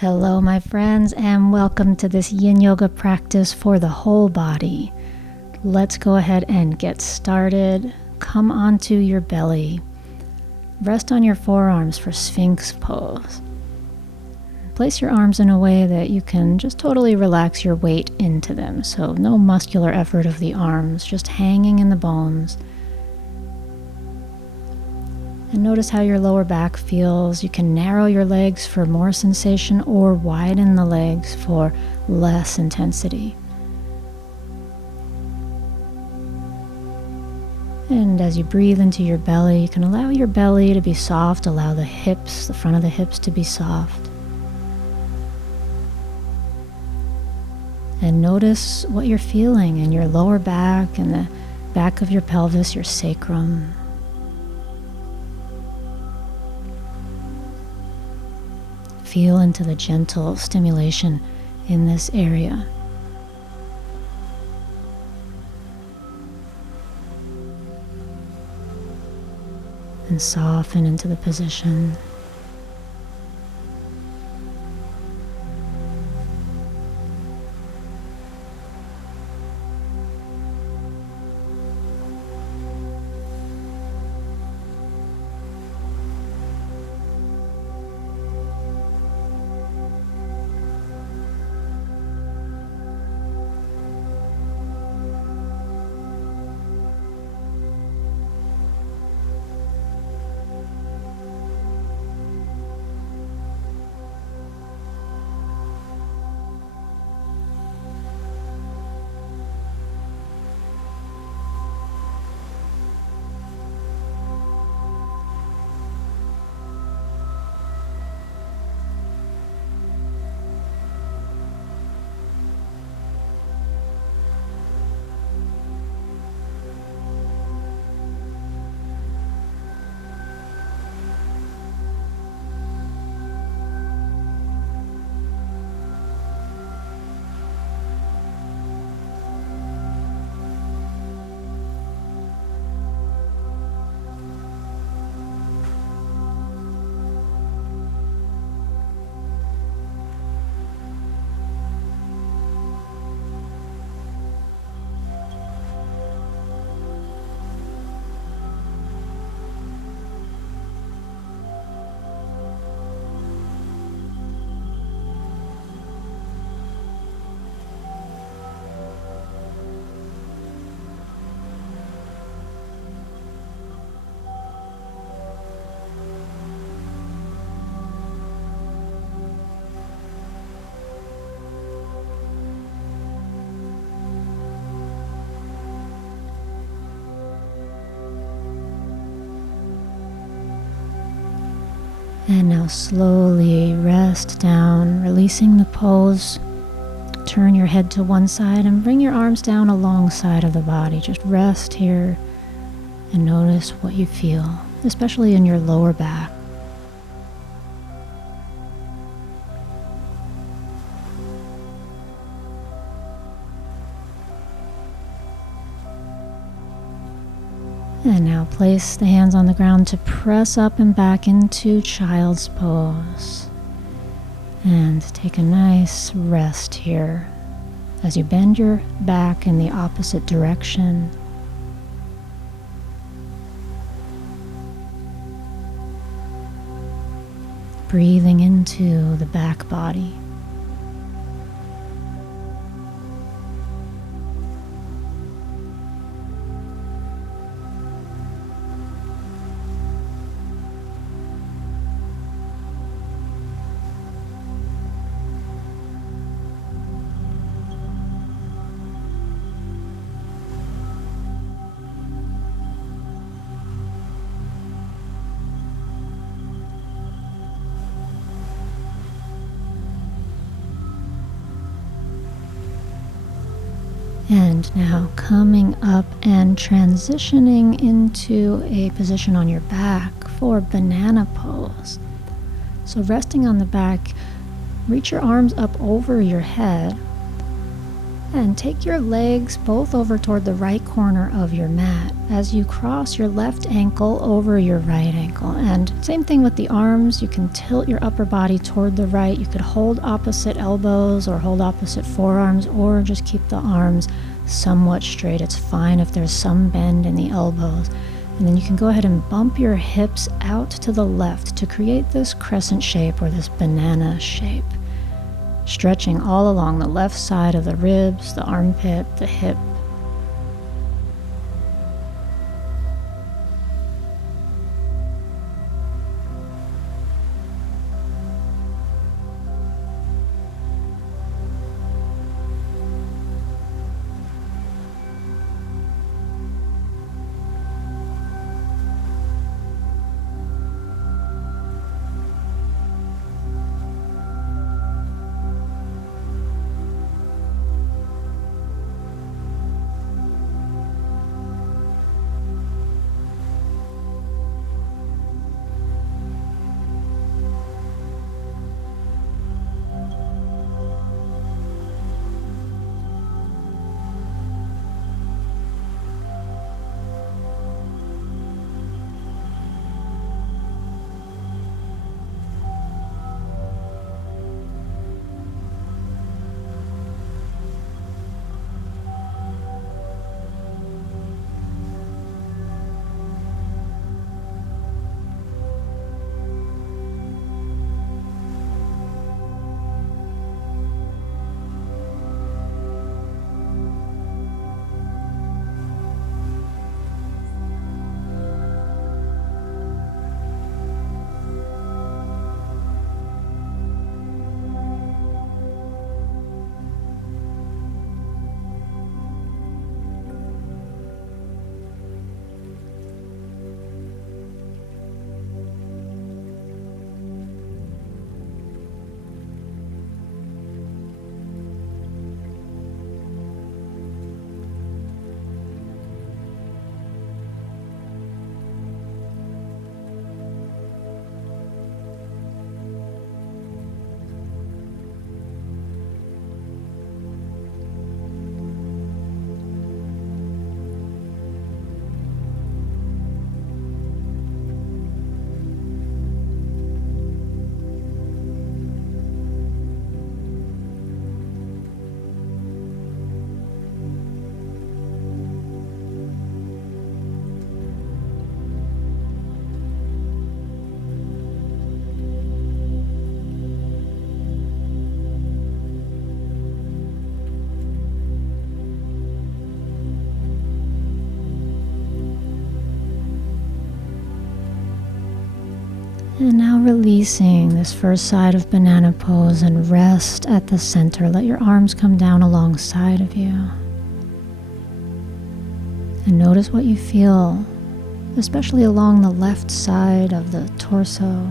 Hello, my friends, and welcome to this Yin Yoga practice for the whole body. Let's go ahead and get started. Come onto your belly. Rest on your forearms for sphinx pose. Place your arms in a way that you can just totally relax your weight into them. So no muscular effort of the arms, just hanging in the bones. And notice how your lower back feels. You can narrow your legs for more sensation or widen the legs for less intensity. And as you breathe into your belly, you can allow your belly to be soft, allow the hips, the front of the hips to be soft. And notice what you're feeling in your lower back and the back of your pelvis, your sacrum. Feel into the gentle stimulation in this area. And soften into the position. And now slowly rest down, releasing the pose. Turn your head to one side and bring your arms down alongside of the body. Just rest here and notice what you feel, especially in your lower back. And now place the hands on the ground to press up and back into child's pose. And take a nice rest here as you bend your back in the opposite direction. Breathing into the back body. And now coming up and transitioning into a position on your back for banana pose. So resting on the back, reach your arms up over your head And take your legs both over toward the right corner of your mat as you cross your left ankle over your right ankle. And same thing with the arms. You can tilt your upper body toward the right. You could hold opposite elbows or hold opposite forearms, or just keep the arms somewhat straight. It's fine if there's some bend in the elbows. And then you can go ahead and bump your hips out to the left to create this crescent shape or this banana shape, stretching all along the left side of the ribs, the armpit, the hip. And now releasing this first side of banana pose and rest at the center. Let your arms come down alongside of you. And notice what you feel, especially along the left side of the torso.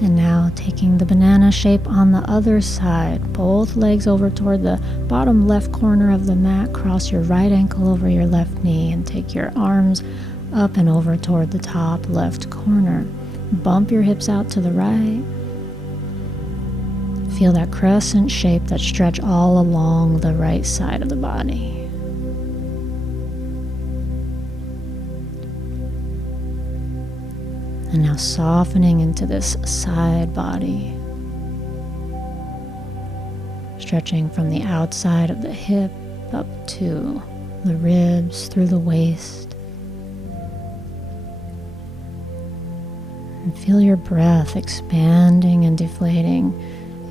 And now taking the banana shape on the other side, both legs over toward the bottom left corner of the mat, cross your right ankle over your left knee and take your arms up and over toward the top left corner. Bump your hips out to the right. Feel that crescent shape that stretch all along the right side of the body. And now softening into this side body, stretching from the outside of the hip up to the ribs, through the waist. And feel your breath expanding and deflating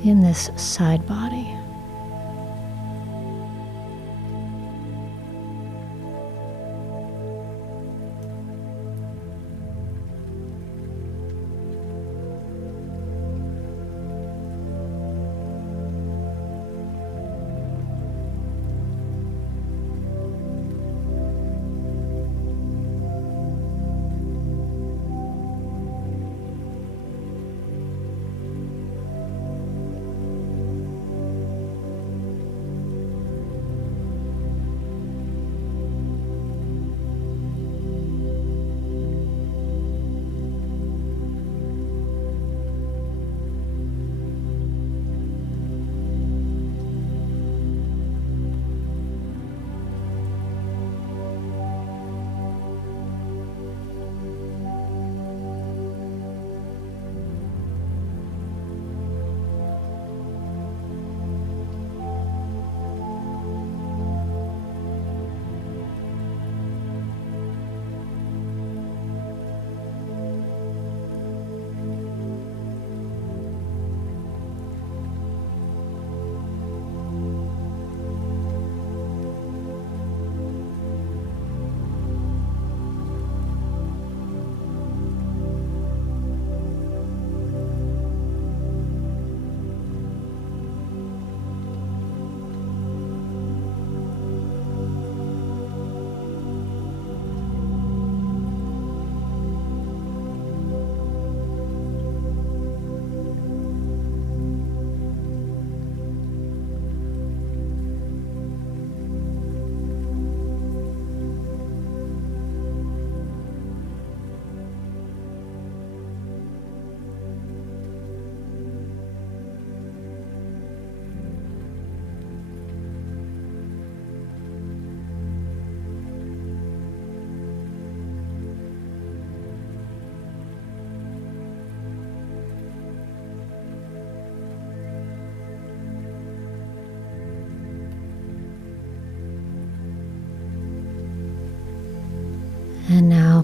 in this side body.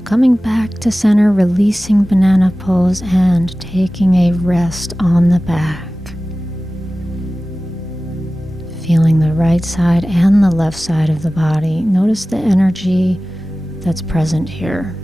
coming back to center, releasing banana pose and taking a rest on the back. Feeling the right side and the left side of the body. Notice the energy that's present here.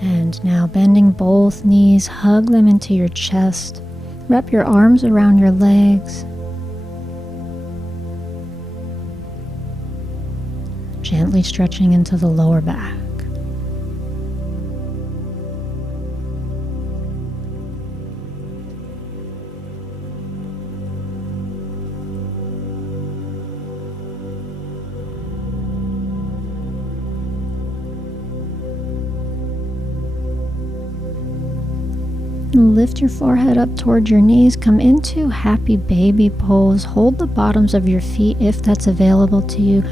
And now bending both knees, hug them into your chest. Wrap your arms around your legs. Gently stretching into the lower back. Lift your forehead up toward your knees. Come into happy baby pose. Hold the bottoms of your feet if that's available to you.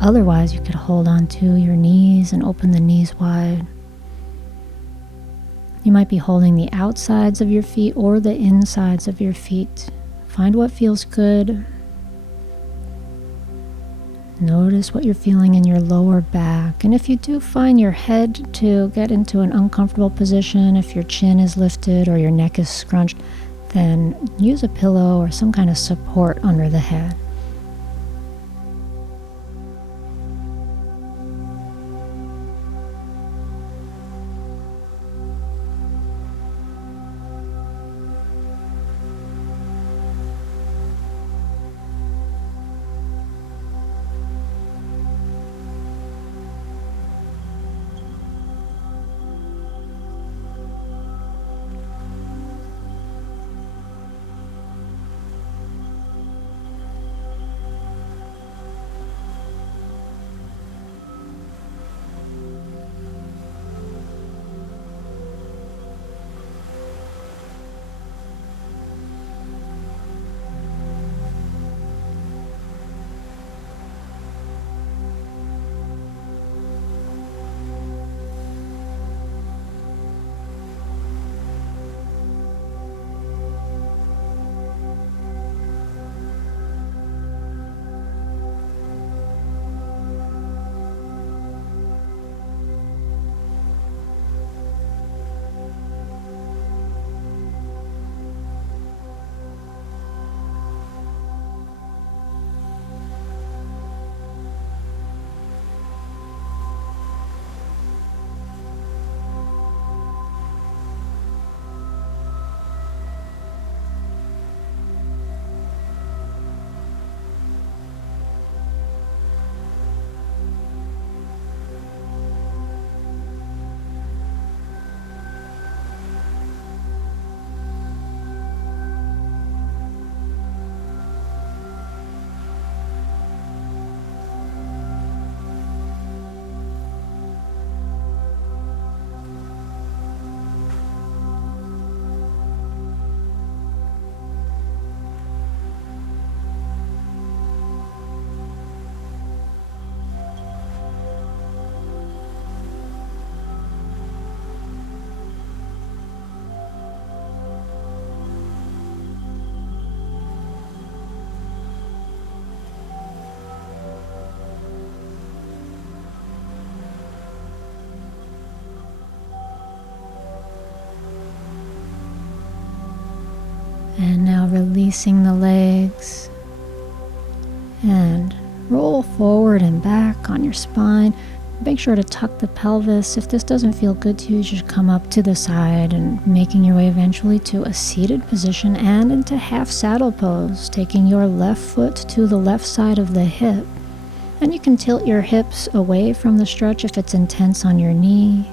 Otherwise, you could hold on to your knees and open the knees wide. You might be holding the outsides of your feet or the insides of your feet. Find what feels good. Notice what you're feeling in your lower back. And if you do find your head to get into an uncomfortable position, if your chin is lifted or your neck is scrunched, then use a pillow or some kind of support under the head. And now releasing the legs and roll forward and back on your spine. Make sure to tuck the pelvis. If this doesn't feel good to you, just come up to the side and making your way eventually to a seated position and into half saddle pose, taking your left foot to the left side of the hip. And you can tilt your hips away from the stretch if it's intense on your knee.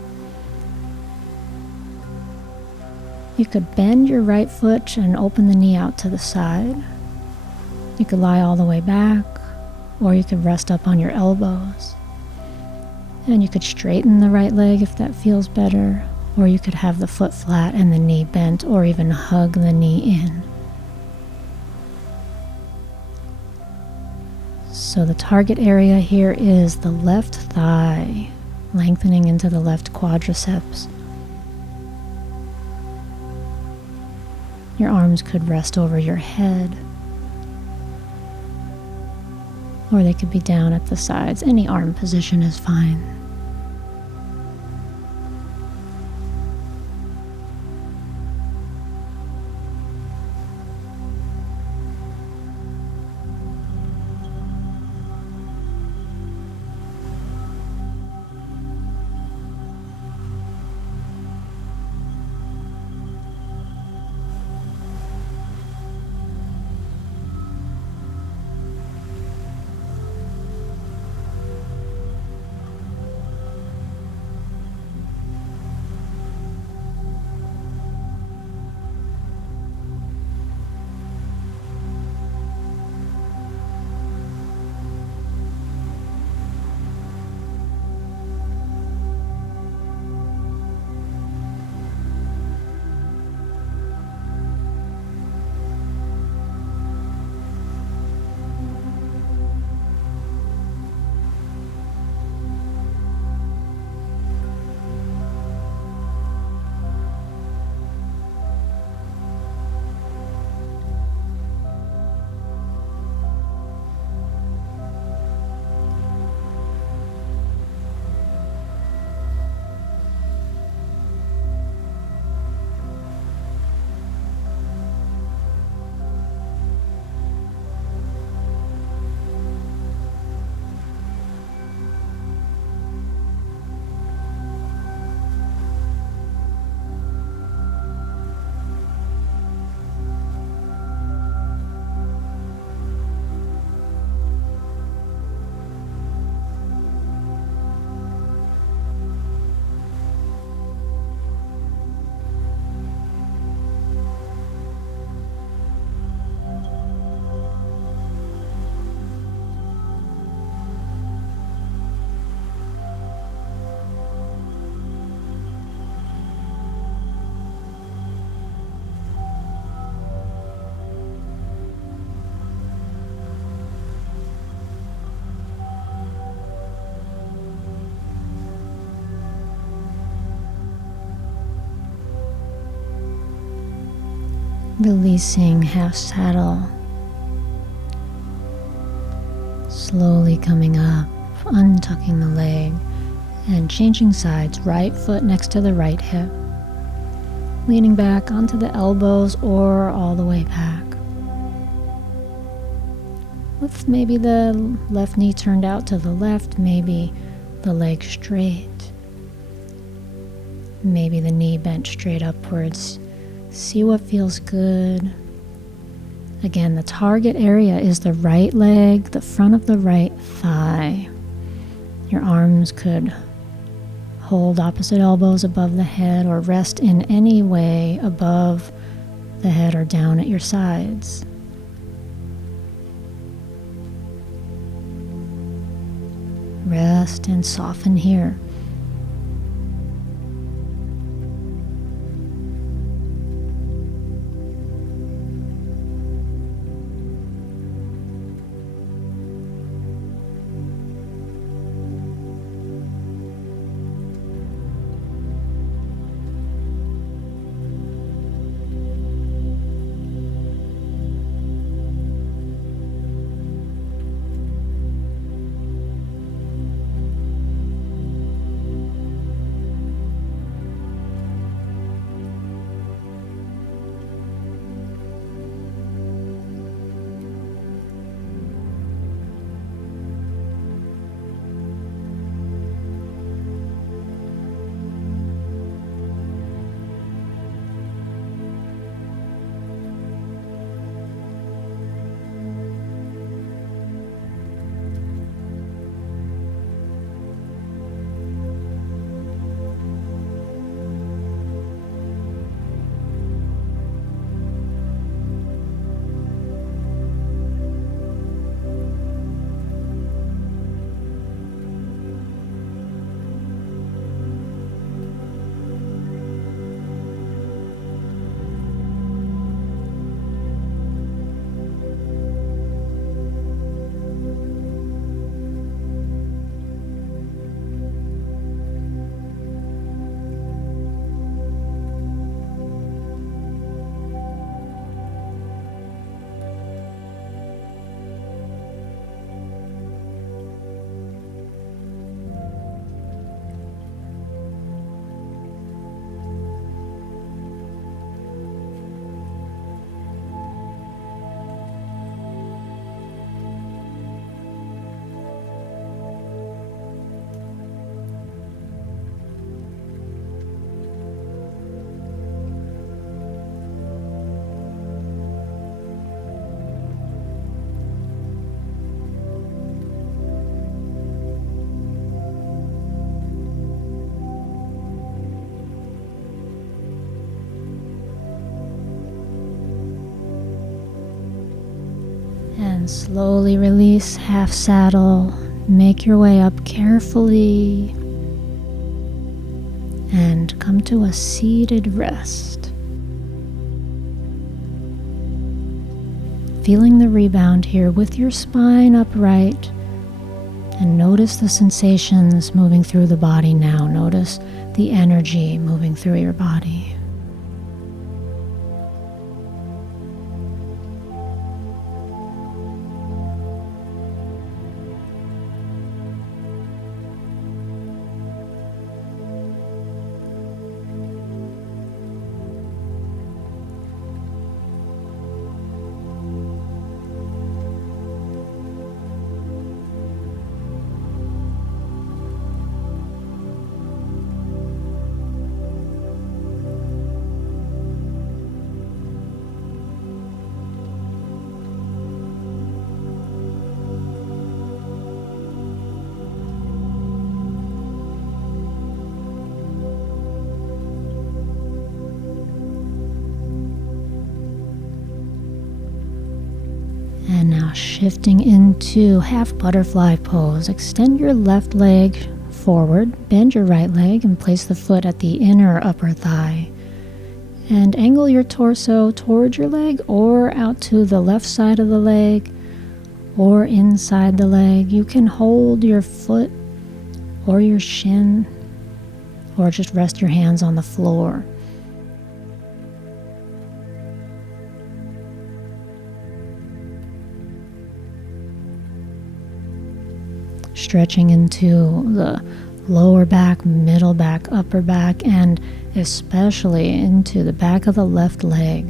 You could bend your right foot and open the knee out to the side. You could lie all the way back, or you could rest up on your elbows. And you could straighten the right leg if that feels better, or you could have the foot flat and the knee bent, or even hug the knee in. So the target area here is the left thigh, lengthening into the left quadriceps. Your arms could rest over your head, or they could be down at the sides. Any arm position is fine. Releasing half saddle, slowly coming up, untucking the leg, and changing sides, right foot next to the right hip, leaning back onto the elbows or all the way back, with maybe the left knee turned out to the left, maybe the leg straight, maybe the knee bent straight upwards. See what feels good. Again, the target area is the right leg, the front of the right thigh. Your arms could hold opposite elbows above the head or rest in any way above the head or down at your sides. Rest and soften here. And slowly release, half saddle. Make your way up carefully and come to a seated rest. Feeling the rebound here with your spine upright, and notice the sensations moving through the body now. Notice the energy moving through your body. And now shifting into half butterfly pose. Extend your left leg forward, bend your right leg, and place the foot at the inner upper thigh. And angle your torso towards your leg or out to the left side of the leg or inside the leg. You can hold your foot or your shin or just rest your hands on the floor. Stretching into the lower back, middle back, upper back, and especially into the back of the left leg.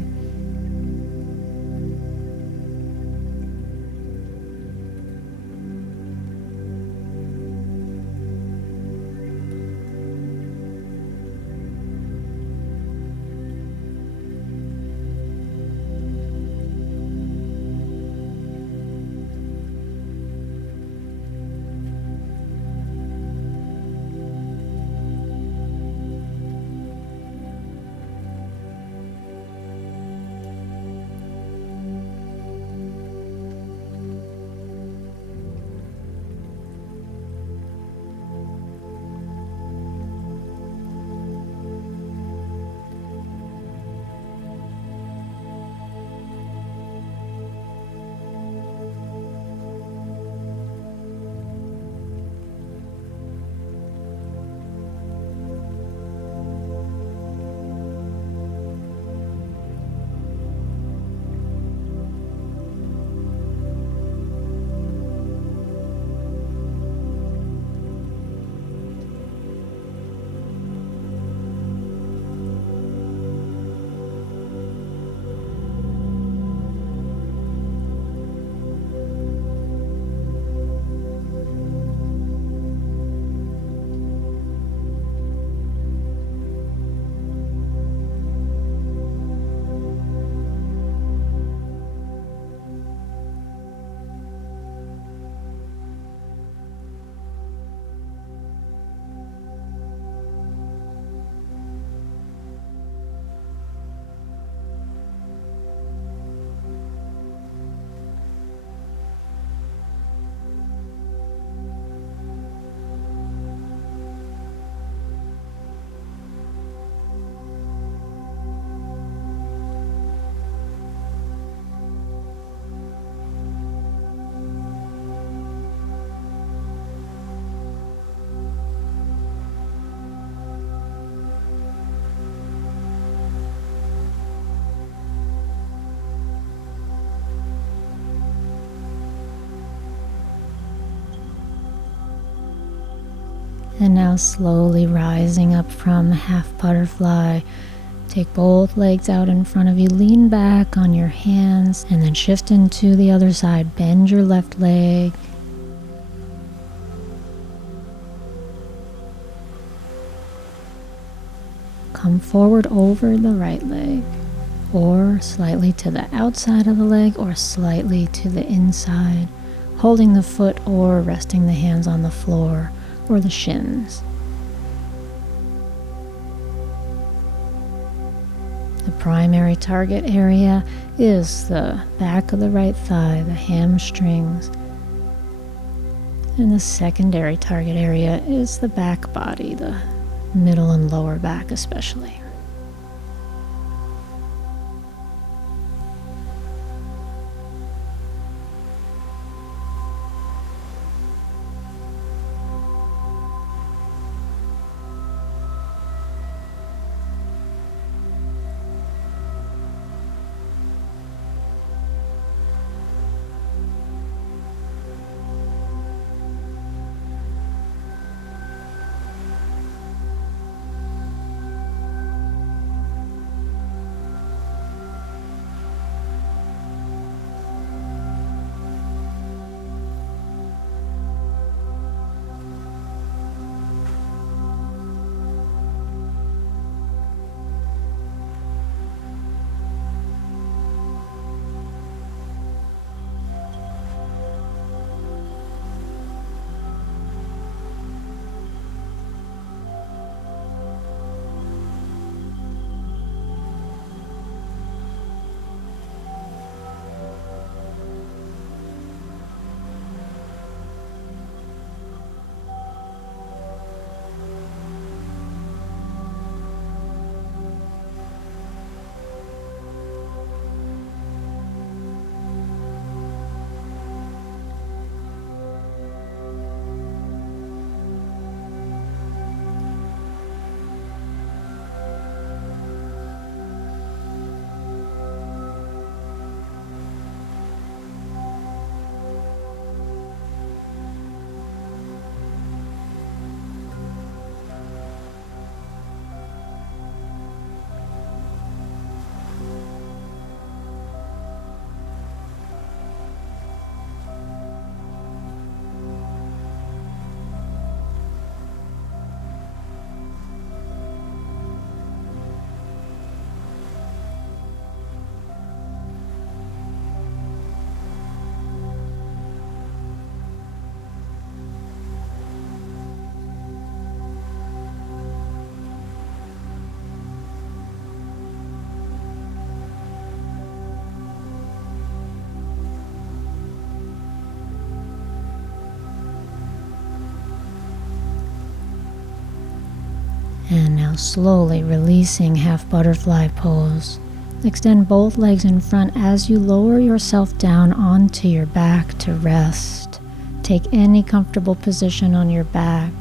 And now slowly rising up from half butterfly. Take both legs out in front of you, lean back on your hands, and then shift into the other side. Bend your left leg. Come forward over the right leg, or slightly to the outside of the leg, or slightly to the inside, holding the foot or resting the hands on the floor or the shins. The primary target area is the back of the right thigh, the hamstrings. And the secondary target area is the back body, the middle and lower back especially. And now slowly releasing half butterfly pose. Extend both legs in front as you lower yourself down onto your back to rest. Take any comfortable position on your back.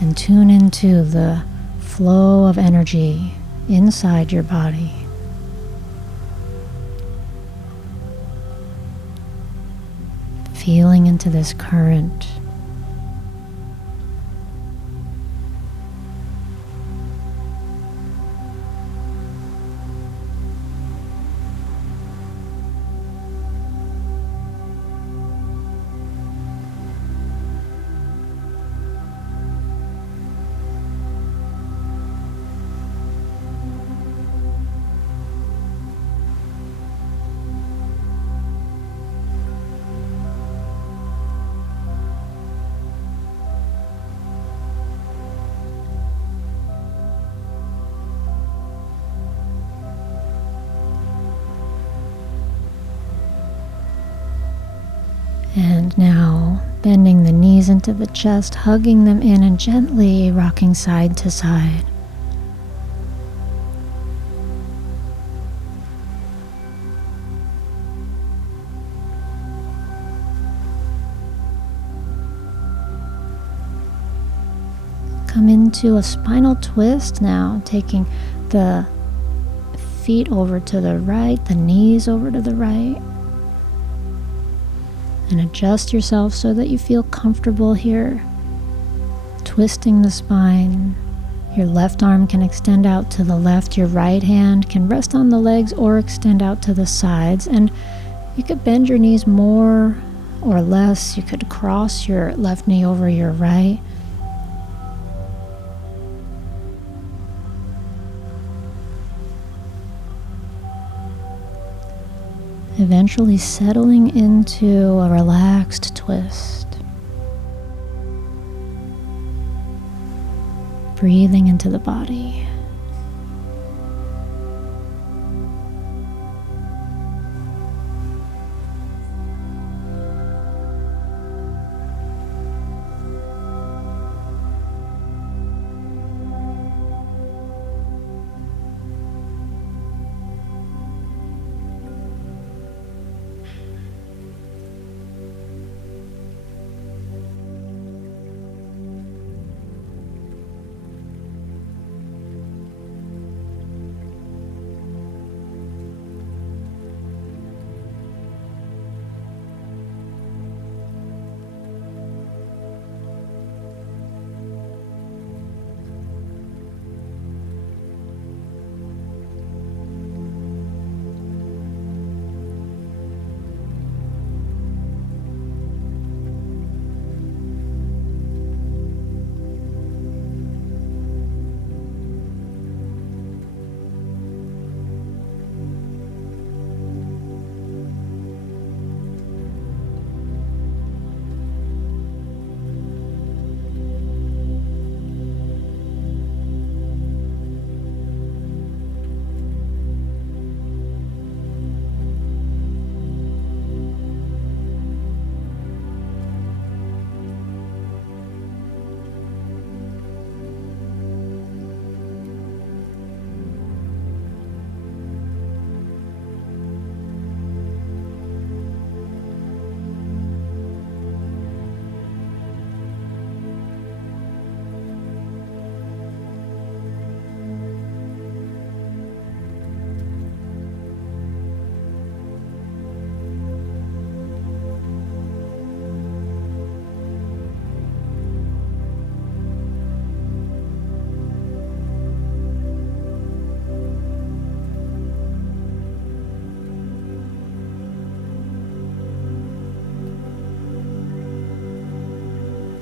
And tune into the flow of energy inside your body. Feeling into this current. And now bending the knees into the chest, hugging them in and gently rocking side to side. Come into a spinal twist now, taking the feet over to the right, the knees over to the right. And adjust yourself so that you feel comfortable here. Twisting the spine. Your left arm can extend out to the left. Your right hand can rest on the legs or extend out to the sides. And you could bend your knees more or less. You could cross your left knee over your right. Eventually settling into a relaxed twist. breathing into the body.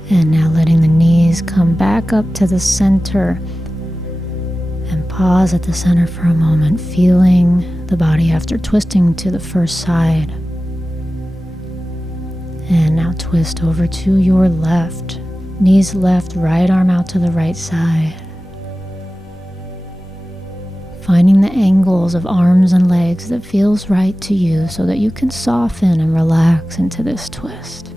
And now letting the knees come back up to the center, and pause at the center for a moment, feeling the body after twisting to the first side. And now twist over to your left, knees left, right arm out to the right side. Finding the angles of arms and legs that feels right to you so that you can soften and relax into this twist.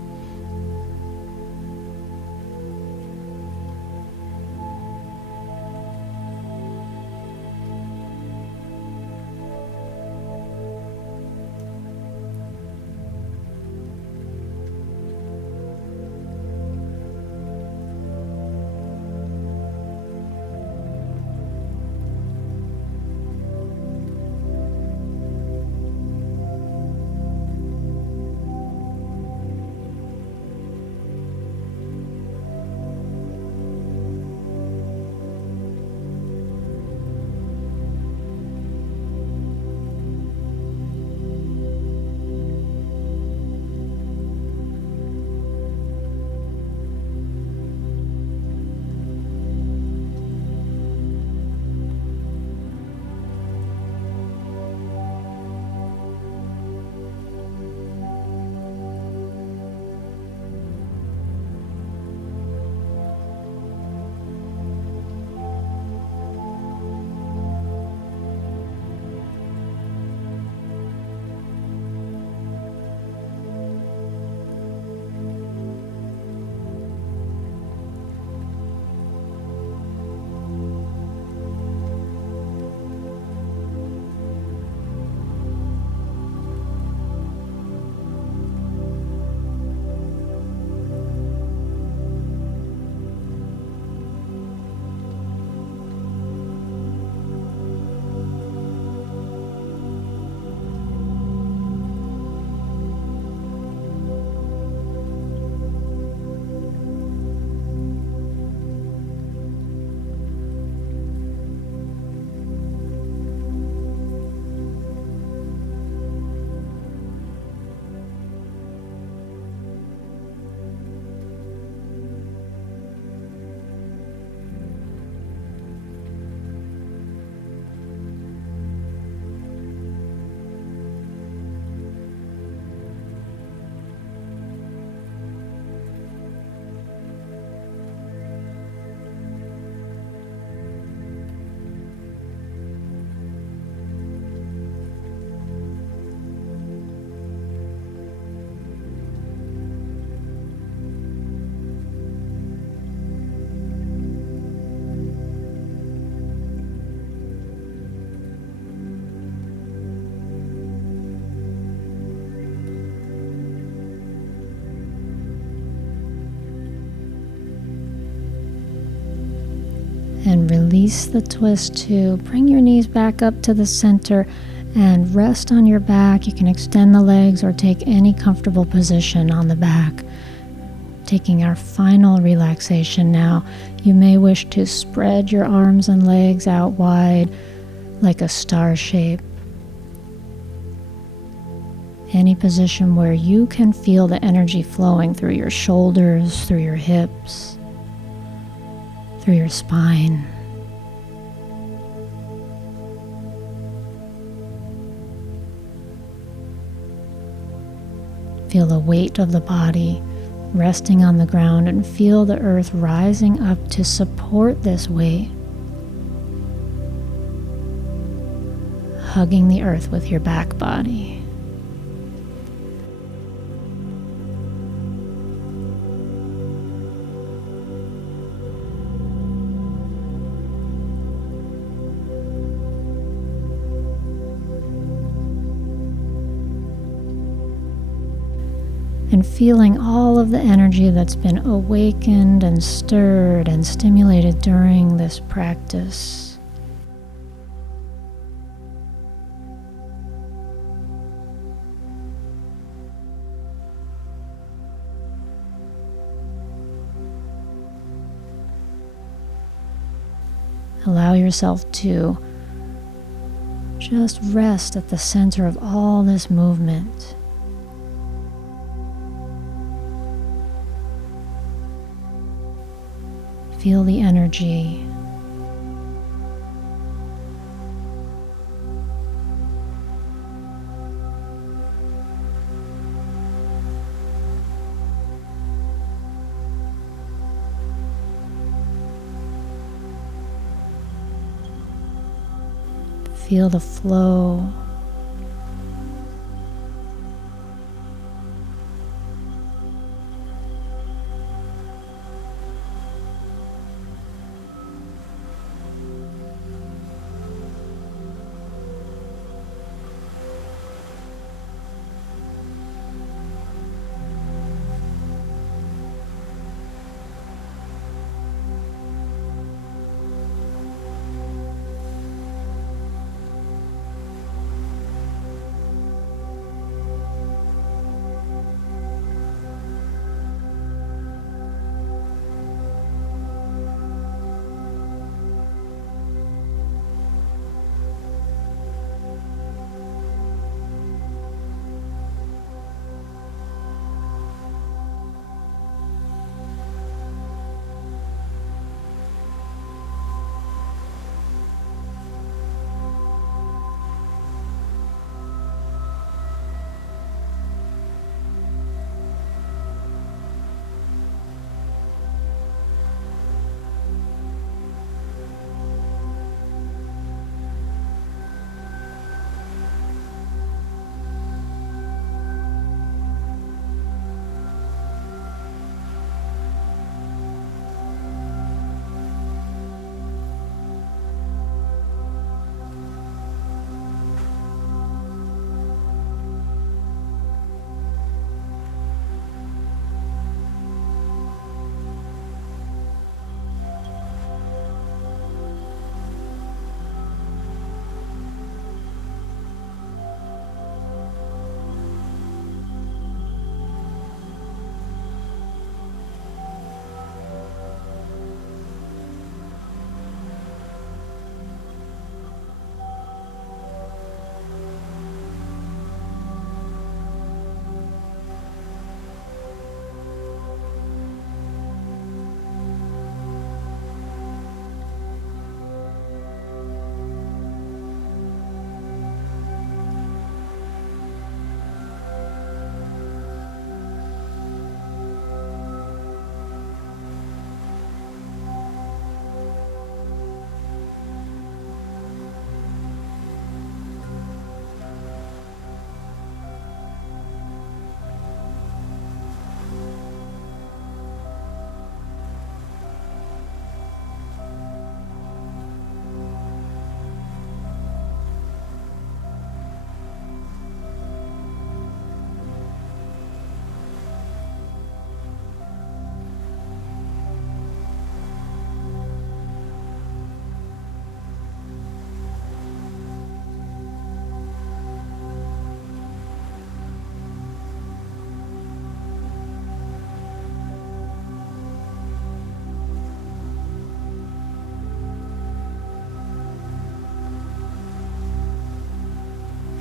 And release the twist too. Bring your knees back up to the center and rest on your back. You can extend the legs or take any comfortable position on the back. Taking our final relaxation now, you may wish to spread your arms and legs out wide like a star shape. Any position where you can feel the energy flowing through your shoulders, through your hips, through your spine. Feel the weight of the body resting on the ground and feel the earth rising up to support this weight. Hugging the earth with your back body. And feeling all of the energy that's been awakened and stirred and stimulated during this practice. Allow yourself to just rest at the center of all this movement. Feel the energy. Feel the flow.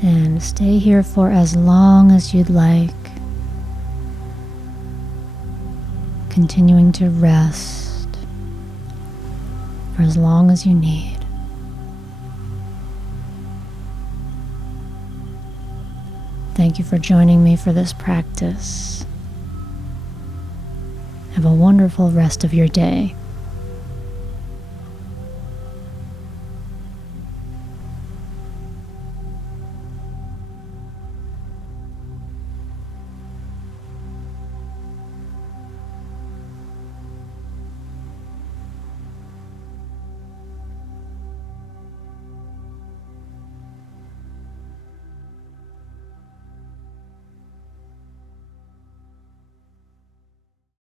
and stay here for as long as you'd like, continuing to rest for as long as you need. Thank you for joining me for this practice. Have a wonderful rest of your day.